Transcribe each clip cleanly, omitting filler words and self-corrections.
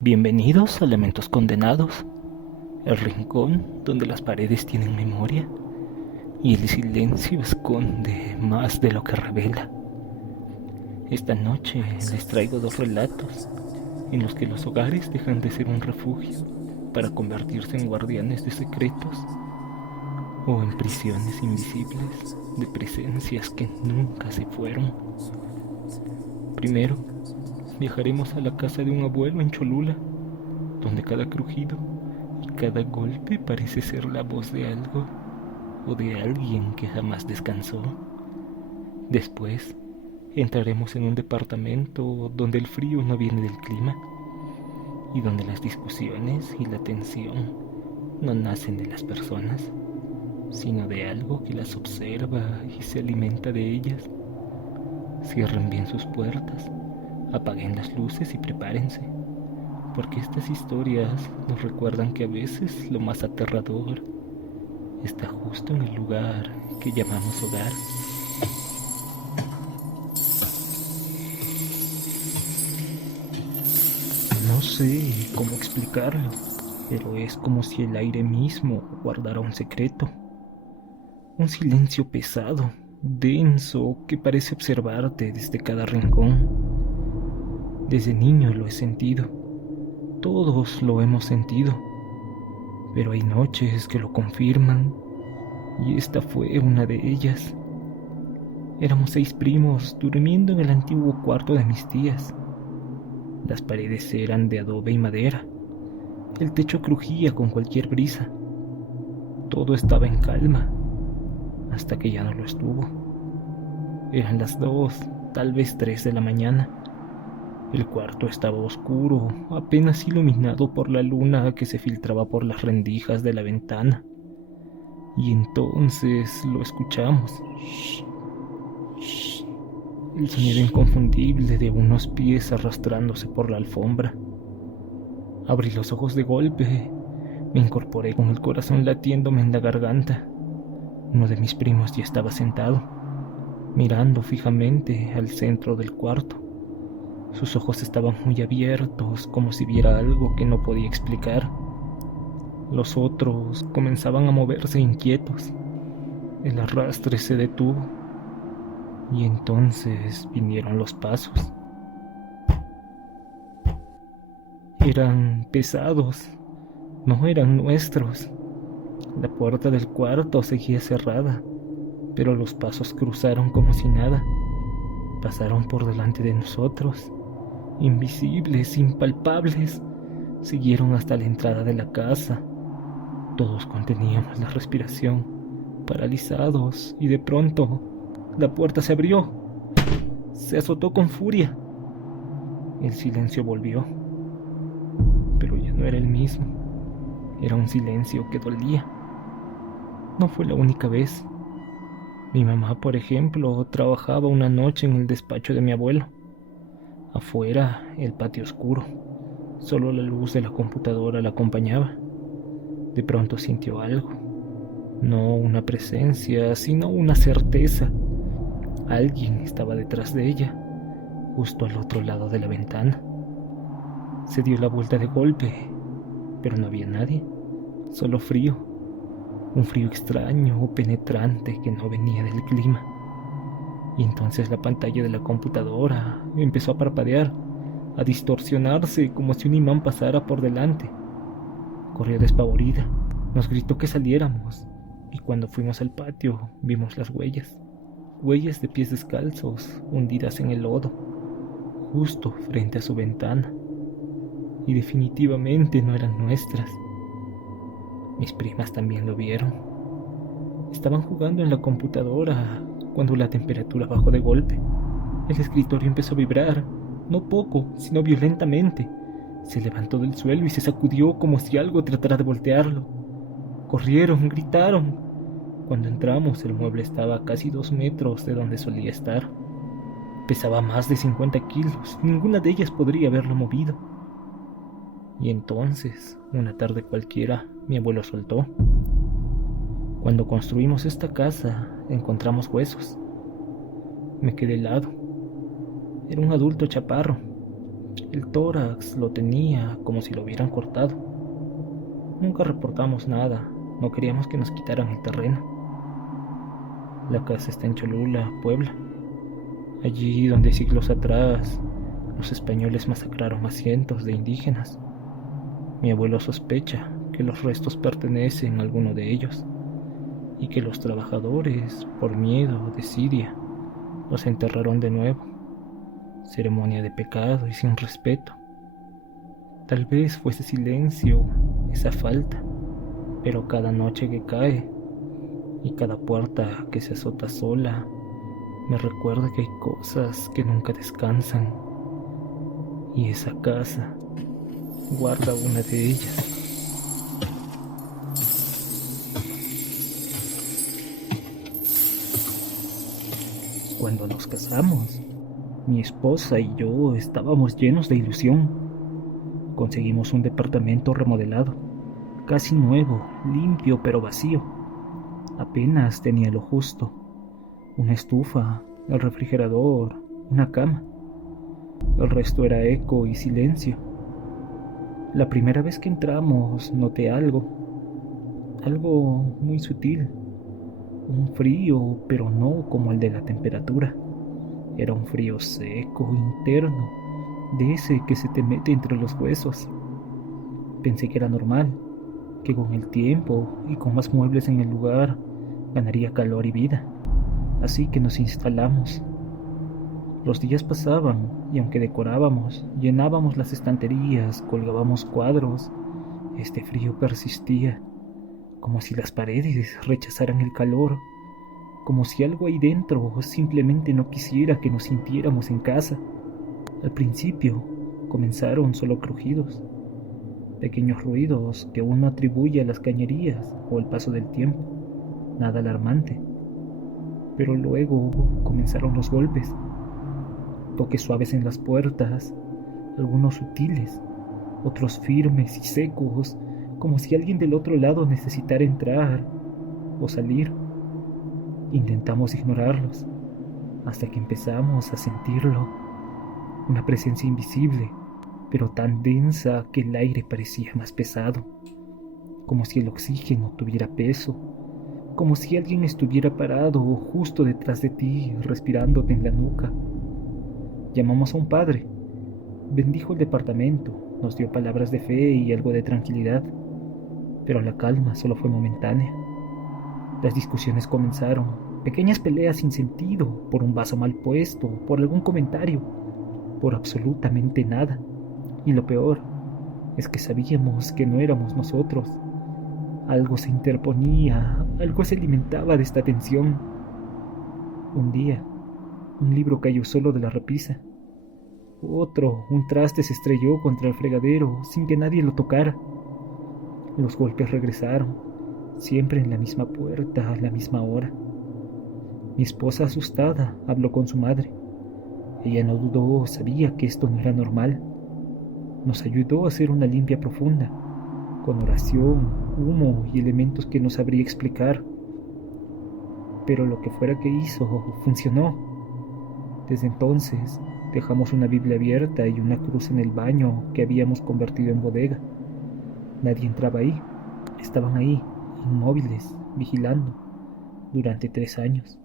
Bienvenidos a Lamentos Condenados, el rincón donde las paredes tienen memoria y el silencio esconde más de lo que revela. Esta noche les traigo dos relatos en los que los hogares dejan de ser un refugio para convertirse en guardianes de secretos o en prisiones invisibles de presencias que nunca se fueron. Primero, viajaremos a la casa de un abuelo en Cholula, donde cada crujido y cada golpe parece ser la voz de algo o de alguien que jamás descansó. Después, entraremos en un departamento donde el frío no viene del clima y donde las discusiones y la tensión no nacen de las personas, sino de algo que las observa y se alimenta de ellas. Cierren bien sus puertas, apaguen las luces y prepárense, porque estas historias nos recuerdan que a veces lo más aterrador está justo en el lugar que llamamos hogar. No sé cómo explicarlo, pero es como si el aire mismo guardara un secreto, un silencio pesado, denso, que parece observarte desde cada rincón. Desde niño lo he sentido, todos lo hemos sentido, pero hay noches que lo confirman, y esta fue una de ellas. Éramos 6 primos durmiendo en el antiguo cuarto de mis tías. Las paredes eran de adobe y madera, el techo crujía con cualquier brisa. Todo estaba en calma, hasta que ya no lo estuvo. Eran las 2, tal vez 3 de la mañana. El cuarto estaba oscuro, apenas iluminado por la luna que se filtraba por las rendijas de la ventana. Y entonces lo escuchamos. Shh, shh. El sonido inconfundible de unos pies arrastrándose por la alfombra. Abrí los ojos de golpe. Me incorporé con el corazón latiéndome en la garganta. Uno de mis primos ya estaba sentado, mirando fijamente al centro del cuarto. Sus ojos estaban muy abiertos, como si viera algo que no podía explicar. Los otros comenzaban a moverse inquietos. El arrastre se detuvo, y entonces vinieron los pasos. Eran pesados, no eran nuestros. La puerta del cuarto seguía cerrada, pero los pasos cruzaron como si nada. Pasaron por delante de nosotros, invisibles, impalpables. Siguieron hasta la entrada de la casa. Todos conteníamos la respiración, paralizados, y de pronto la puerta se abrió. Se azotó con furia. El silencio volvió, pero ya no era el mismo. Era un silencio que dolía. No fue la única vez. Mi mamá, por ejemplo, trabajaba una noche en el despacho de mi abuelo. Afuera, el patio oscuro. Solo la luz de la computadora la acompañaba. De pronto sintió algo. No una presencia, sino una certeza. Alguien estaba detrás de ella, justo al otro lado de la ventana. Se dio la vuelta de golpe, pero no había nadie. Solo frío. Un frío extraño o penetrante que no venía del clima. Y entonces la pantalla de la computadora empezó a parpadear, a distorsionarse como si un imán pasara por delante. Corrió despavorida, nos gritó que saliéramos, y cuando fuimos al patio vimos las huellas de pies descalzos hundidas en el lodo, justo frente a su ventana, y definitivamente no eran nuestras. Mis primas también lo vieron. Estaban jugando en la computadora cuando la temperatura bajó de golpe. El escritorio empezó a vibrar, no poco, sino violentamente. Se levantó del suelo y se sacudió como si algo tratara de voltearlo. Corrieron, gritaron. Cuando entramos, el mueble estaba a casi 2 metros de donde solía estar. Pesaba más de 50 kilos, ninguna de ellas podría haberlo movido. Y entonces, una tarde cualquiera, mi abuelo soltó. Cuando construimos esta casa, encontramos huesos. Me quedé helado. Era un adulto chaparro, El tórax lo tenía como si lo hubieran cortado. Nunca reportamos nada, no queríamos que nos quitaran el terreno. La casa está en Cholula, Puebla, allí donde siglos atrás los españoles masacraron a cientos de indígenas. Mi abuelo sospecha que los restos pertenecen a alguno de ellos y que los trabajadores, por miedo o desidia, los enterraron de nuevo. Ceremonia de pecado y sin respeto. Tal vez fue ese silencio, esa falta, pero cada noche que cae y cada puerta que se azota sola me recuerda que hay cosas que nunca descansan y esa casa guarda una de ellas. Cuando nos casamos, mi esposa y yo estábamos llenos de ilusión. Conseguimos un departamento remodelado, casi nuevo, limpio pero vacío. Apenas tenía lo justo: una estufa, el refrigerador, una cama. El resto era eco y silencio. La primera vez que entramos noté algo muy sutil, un frío, pero no como el de la temperatura. Era un frío seco, interno, de ese que se te mete entre los huesos. Pensé que era normal, que con el tiempo y con más muebles en el lugar ganaría calor y vida. Así que nos instalamos. Los días pasaban y aunque decorábamos, llenábamos las estanterías, colgábamos cuadros, este frío persistía, como si las paredes rechazaran el calor, como si algo ahí dentro simplemente no quisiera que nos sintiéramos en casa. Al principio comenzaron solo crujidos, pequeños ruidos que uno atribuye a las cañerías o el paso del tiempo, nada alarmante. Pero luego comenzaron los golpes, toques suaves en las puertas, algunos sutiles, otros firmes y secos, como si alguien del otro lado necesitara entrar o salir. Intentamos ignorarlos, hasta que empezamos a sentirlo, una presencia invisible, pero tan densa que el aire parecía más pesado, como si el oxígeno tuviera peso, como si alguien estuviera parado justo detrás de ti, respirándote en la nuca. Llamamos a un padre, bendijo el departamento, nos dio palabras de fe y algo de tranquilidad, pero la calma solo fue momentánea. Las discusiones comenzaron, pequeñas peleas sin sentido, por un vaso mal puesto, por algún comentario, por absolutamente nada. Y lo peor es que sabíamos que no éramos nosotros. Algo se interponía, algo se alimentaba de esta tensión. Un día, un libro cayó solo de la repisa. Otro, un traste se estrelló contra el fregadero sin que nadie lo tocara. Los golpes regresaron, siempre en la misma puerta, a la misma hora. Mi esposa, asustada, habló con su madre. Ella no dudó, sabía que esto no era normal. Nos ayudó a hacer una limpia profunda, con oración, humo y elementos que no sabría explicar. Pero lo que fuera que hizo, funcionó. Desde entonces, dejamos una Biblia abierta y una cruz en el baño que habíamos convertido en bodega. Nadie entraba ahí. Estaban ahí, inmóviles, vigilando, durante 3 años.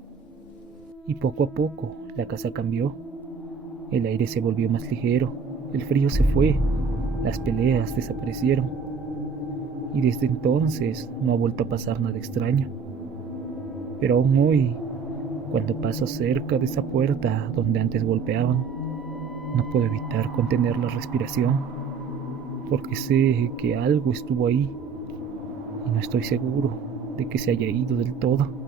Y poco a poco la casa cambió. El aire se volvió más ligero, el frío se fue, las peleas desaparecieron. Y desde entonces no ha vuelto a pasar nada extraño. Pero aún hoy, cuando paso cerca de esa puerta donde antes golpeaban, no puedo evitar contener la respiración, porque sé que algo estuvo ahí y no estoy seguro de que se haya ido del todo.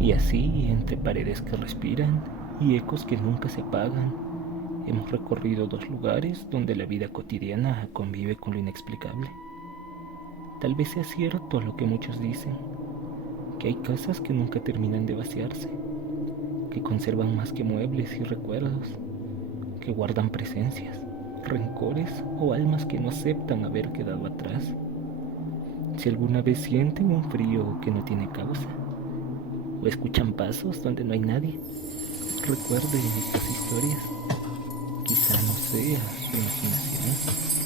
Y así, entre paredes que respiran y ecos que nunca se apagan, hemos recorrido 2 lugares donde la vida cotidiana convive con lo inexplicable. Tal vez sea cierto lo que muchos dicen, que hay casas que nunca terminan de vaciarse, que conservan más que muebles y recuerdos, que guardan presencias, rencores o almas que no aceptan haber quedado atrás. Si alguna vez sienten un frío que no tiene causa, o escuchan pasos donde no hay nadie. Recuerde estas historias. Quizá no sea su imaginación.